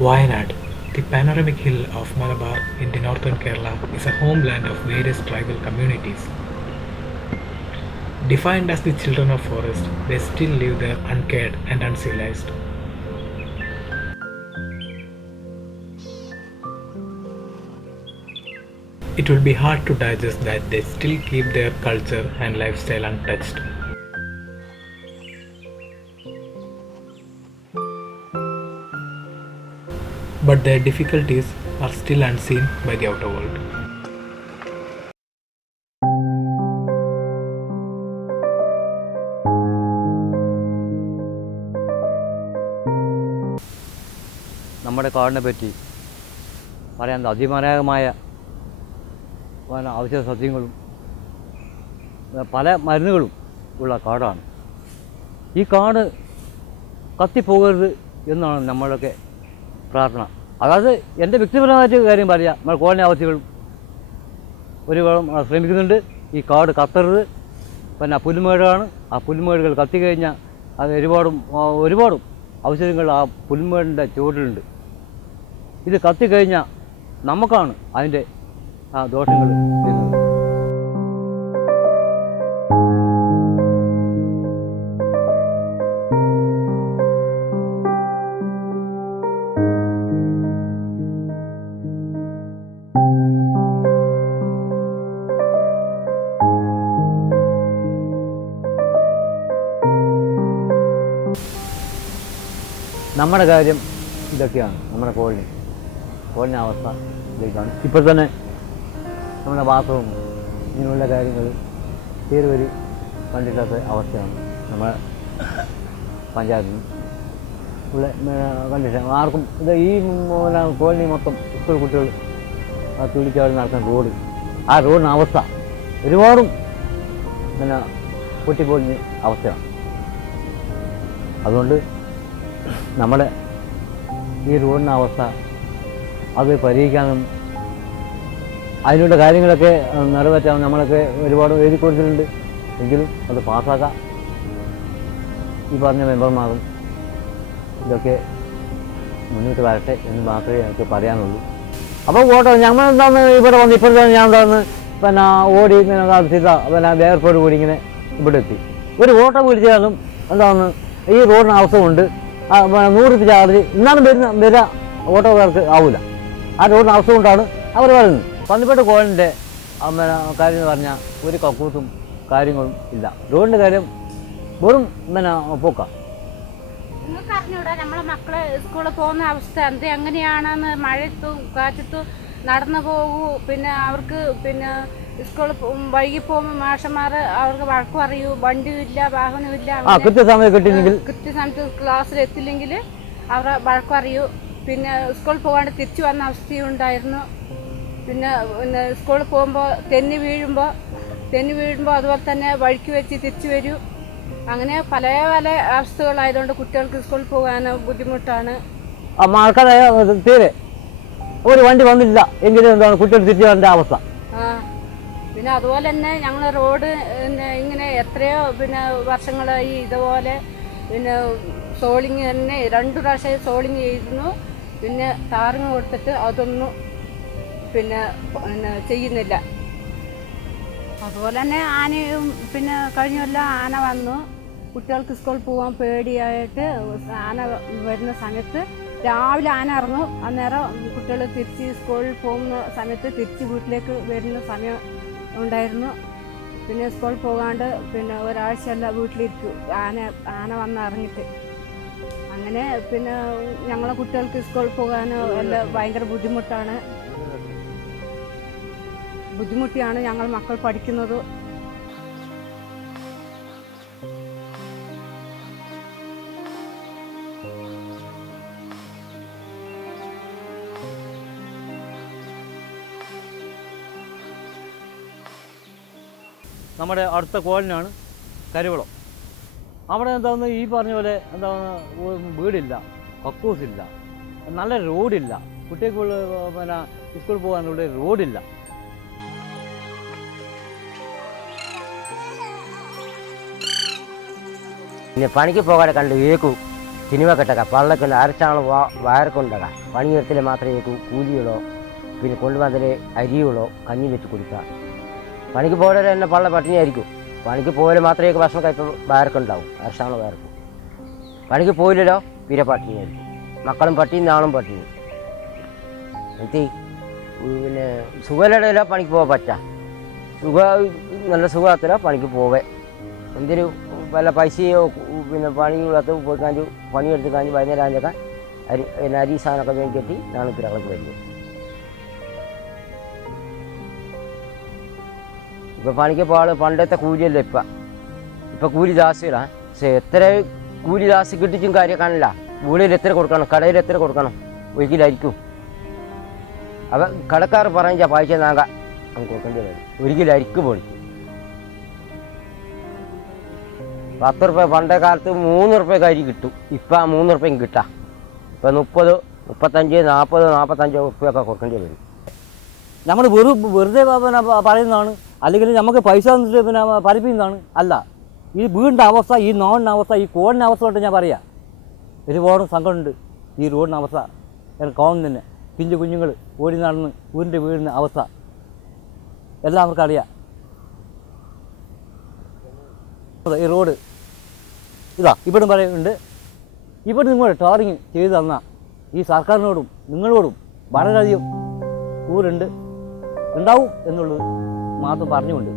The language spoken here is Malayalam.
Wayanad, the panoramic hill of Malabar in the northern Kerala, is a homeland of various tribal communities. Defined as the children of forest, they still live there uncared and uncivilized. It will be hard to digest that they still keep their culture and lifestyle untouched. But their difficulties are still unseen by the outer world. നമ്മുടെ കാടിനെ പറ്റി പറയാൻ അതിമനോഹരമായ ഔഷധ സസ്യങ്ങളും പല മരുന്നുകളും ഉള്ള കാടാണ്. ഈ കാട് കത്തിപ്പോകരുത് എന്നാണ് നമ്മളൊക്കെ പ്രാർത്ഥന. അതായത് എൻ്റെ വ്യക്തിപരമായിട്ട് കാര്യം പറയാം, നമ്മുടെ കോളനി ആവാസികളും ശ്രമിക്കുന്നുണ്ട് ഈ കാട് കത്തരുത്. പിന്നെ പുൽമേടാണ്, ആ പുൽമേടുകൾ കത്തിക്കഴിഞ്ഞാൽ അത് ഒരുപാടും ഔഷധങ്ങൾ ആ പുൽമേടിൻ്റെ ചുവട്ടിലുണ്ട്. ഇത് കത്തിക്കഴിഞ്ഞാൽ നമുക്കാണ് അതിൻ്റെ ആ ദോഷങ്ങൾ വരുന്നത്. നമ്മുടെ കാര്യം ഇതൊക്കെയാണ്, നമ്മുടെ കോളനി അവസ്ഥ ഇതൊക്കെയാണ്. ഇപ്പോൾ തന്നെ നമ്മുടെ ബാത്റൂം ഇങ്ങനെയുള്ള കാര്യങ്ങൾ തീരെ കണ്ടില്ലാത്ത അവസ്ഥയാണ് നമ്മുടെ പഞ്ചായത്തിന് ഉള്ള കണ്ടീഷൻ. ആർക്കും ഇത് ഈ കോളനി മൊത്തം സ്കൂൾ കുട്ടികൾ തുള്ളിച്ചാടി നടക്കുന്ന ആ റോഡിന് അവസ്ഥ ഒരുപാടും പൊട്ടിപ്പൊളിഞ്ഞ അവസ്ഥയാണ്. അതുകൊണ്ട് നമ്മുടെ ഈ റോഡിൻ്റെ അവസ്ഥ അത് പരിഹരിക്കാനും അതിനുള്ള കാര്യങ്ങളൊക്കെ നിറവേറ്റാൻ നമ്മളൊക്കെ ഒരുപാട് എഴുതി കൊടുത്തിട്ടുണ്ട്. എങ്കിലും അത് പാസ്സാക്കാം ഈ പറഞ്ഞ മെമ്പർമാരും ഇതൊക്കെ മുന്നോട്ട് വരട്ടെ എന്ന് മാത്രമേ എനിക്ക് പറയാനുള്ളൂ. അപ്പോൾ ഓട്ടോ ഞങ്ങൾ എന്താണെന്ന് ഇവിടെ വന്ന് ഇപ്പോഴത്തെ ഞാൻ എന്താണെന്ന് ഓടി വേർപ്പോട് കൂടി ഇങ്ങനെ ഇവിടെ എത്തി. ഒരു ഓട്ടോ വിളിച്ചാലും എന്താണെന്ന് ഈ റോഡിന് അവസ്ഥ കൊണ്ട് 100 രൂപ ചാർജ് ഇന്നാലും വരിക ഓട്ടോക്കാർക്ക് ആവില്ല. ആ റോഡിന് അവസ്ഥ കൊണ്ടാണ് അവർ പറയുന്നത്. പന്നിപ്പേട്ട് കോളനിൻ്റെ കാര്യം എന്ന് പറഞ്ഞാൽ ഒരു കക്കൂസും കാര്യങ്ങളും ഇല്ല. റോഡിൻ്റെ കാര്യം വെറും പോക്കാം. നിങ്ങൾക്ക് അറിഞ്ഞൂടാ നമ്മളെ മക്കള് സ്കൂളിൽ പോകുന്ന അവസ്ഥ എങ്ങനെയാണെന്ന്. മഴയത്തും കാറ്റത്തും നടന്നു പോകൂ. പിന്നെ അവർക്ക് സ്കൂളിൽ വൈകി പോകുമ്പോൾ മാഷന്മാർ അവർക്ക് വഴക്ക് പറയൂ. വണ്ടിയില്ല, വാഹനമില്ല. കൃത്യസമയത്ത് ക്ലാസ്സിൽ എത്തില്ലെങ്കിൽ അവരെ വഴക്ക് പറയൂ. പിന്നെ സ്കൂളിൽ പോകാണ്ട് തിരിച്ചു വന്ന അവസ്ഥയുണ്ടായിരുന്നു. പിന്നെ സ്കൂളിൽ പോകുമ്പോൾ തെന്നി വീഴുമ്പോൾ അതുപോലെ തന്നെ വഴിക്ക് വെച്ച് തിരിച്ചു വരൂ. അങ്ങനെ പല അവസ്ഥകളായതുകൊണ്ട് കുട്ടികൾക്ക് സ്കൂളിൽ പോകാൻ ബുദ്ധിമുട്ടാണ്. തീരെ ഒരു വണ്ടി വന്നില്ല എങ്കിലും എന്താണ് കുട്ടികൾ തിരിച്ചു വരേണ്ട അവസ്ഥ. പിന്നെ അതുപോലെ തന്നെ ഞങ്ങൾ റോഡ് ഇങ്ങനെ എത്രയോ വർഷങ്ങളായി ഇതുപോലെ സോളിങ് തന്നെ 2 പ്രാവശ്യം സോളിങ് ചെയ്തിരുന്നു. പിന്നെ ടാറിങ് കൊടുത്തിട്ട് അതൊന്നും ചെയ്യുന്നില്ല. അതുപോലെ തന്നെ ആനയും കഴിഞ്ഞ കൊല്ലം ആന വന്നു. കുട്ടികൾക്ക് സ്കൂളിൽ പോകാൻ പേടിയായിട്ട് ആന വരുന്ന സമയത്ത് രാവിലെ ആന ഇറങ്ങും. അന്നേരം കുട്ടികൾ തിരിച്ച് സ്കൂളിൽ പോകുന്ന സമയത്ത് തിരിച്ച് വീട്ടിലേക്ക് വരുന്ന സമയം ഉണ്ടായിരുന്നു. പിന്നെ സ്കൂളിൽ പോകാണ്ട് ഒരാഴ്ചയല്ല വീട്ടിലിരിക്കും ആന വന്ന് ഇറങ്ങിയിട്ട്. അങ്ങനെ ഞങ്ങളെ കുട്ടികൾക്ക് സ്കൂളിൽ പോകാൻ എല്ലാം ഭയങ്കര ബുദ്ധിമുട്ടിയാണ് ഞങ്ങൾ മക്കൾ പഠിക്കുന്നത്. നമ്മുടെ അടുത്ത കോളനിയാണ് കരിവളം. അവിടെ എന്താണെന്ന് ഈ പറഞ്ഞ പോലെ വീടില്ല, കക്കൂസില്ല, നല്ല റോഡില്ല, കുട്ടികൾക്കുള്ള സ്കൂളിൽ പോകാനുള്ള റോഡില്ല. പിന്നെ പണിക്ക് പോകാതെ കണ്ട് കേൾക്കും സിനിമ കെട്ടക്ക പള്ളക്കുണ്ട് അരച്ചാണ് വയർക്കുണ്ടക പണിയെടുത്തിൽ മാത്രമേ കൂലികളോ പിന്നെ കൊണ്ടുവന്നതിൽ അരികളോ കഞ്ഞി വെച്ച് കൊടുക്കുക. പണിക്ക് പോയാൽ തന്നെ പള്ള പട്ടിണിയായിരിക്കും. പണിക്ക് പോയാൽ മാത്രമേ ഭക്ഷണം കഴിപ്പോൾ വയർക്കുണ്ടാവും, അരച്ചാണ് വയർക്കും. പണിക്ക് പോയില്ലല്ലോ പിന്നെ പട്ടിണിയായിരിക്കും. മക്കളും പട്ടിണി നാളും പട്ടിണി. എന്നിട്ട് പിന്നെ സുഖമില്ലല്ലോ പണിക്ക് പോകാൻ പറ്റാം. നല്ല സുഖത്തിലോ പണിക്ക് പോവേ. എന്തിനു വല്ല പൈസയോ പിന്നെ പണികളത്ത് പോയി കാഞ്ഞു പണിയെടുത്ത് കാഞ്ഞ് വൈകുന്നേരം ആഞ്ഞൊക്കെ അരി സാധനമൊക്കെ വേഗം കെട്ടി നാളെ പിറകൾക്ക് വരുന്നത്. ഇപ്പം പണിക്ക് പോകാൾ പണ്ടത്തെ കൂലിയല്ല ഇപ്പം കൂലി ജാസ്തിയിലാണ്. പക്ഷേ എത്ര കൂലി ജാസ്തി കിട്ടിച്ചും കാര്യം കാണില്ല. വീടിൽ എത്ര കൊടുക്കണം, കടയിൽ എത്ര കൊടുക്കണം, ഒരിക്കലായിരിക്കും. അപ്പം കടക്കാർ പറഞ്ഞാൽ പൈസ നാങ്കാൻ അങ്ങ് കൊടുക്കേണ്ടി വരും. ഒരിക്കലായിരിക്കും പൊളിക്കും. 10 റുപ്യ പണ്ടേ കാലത്ത് 3 റുപ്യക്ക് അരി കിട്ടും. ഇപ്പം ആ 3 റുപ്യക്ക് കിട്ടാം. ഇപ്പം 30, 35, 40, 45 റുപ്യൊക്കെ കൊടുക്കേണ്ടി വരും. നമ്മൾ വെറുതെ പിന്നെ പറയുന്നതാണ്, അല്ലെങ്കിൽ നമുക്ക് പൈസ തന്നിട്ട് പിന്നെ പരിപ്പിക്കുന്നതാണ്. അല്ല, ഈ വീടിൻ്റെ അവസ്ഥ, ഈ നോണിൻ്റെ അവസ്ഥ, ഈ കോടിൻ്റെ അവസ്ഥ കൊണ്ട് ഞാൻ പറയാം. ഒരുപാട് സങ്കടമുണ്ട് ഈ റോഡിൻ്റെ അവസ്ഥ. കോണിന് തന്നെ പിഞ്ചു കുഞ്ഞുങ്ങൾ ഓടി നടന്ന് വീടിൻ്റെ അവസ്ഥ എല്ലാവർക്കും അറിയാം. ഈ റോഡ് ഇതാ ഇവിടെ പറയുന്നുണ്ട്. ഇവിടെ നിങ്ങൾ ടാറിങ് ചെയ്ത് തന്നാൽ ഈ സർക്കാരിനോടും നിങ്ങളോടും വളരെയധികം ഉണ്ടാവും എന്നുള്ളത് മാത്രം പറഞ്ഞുകൊണ്ട്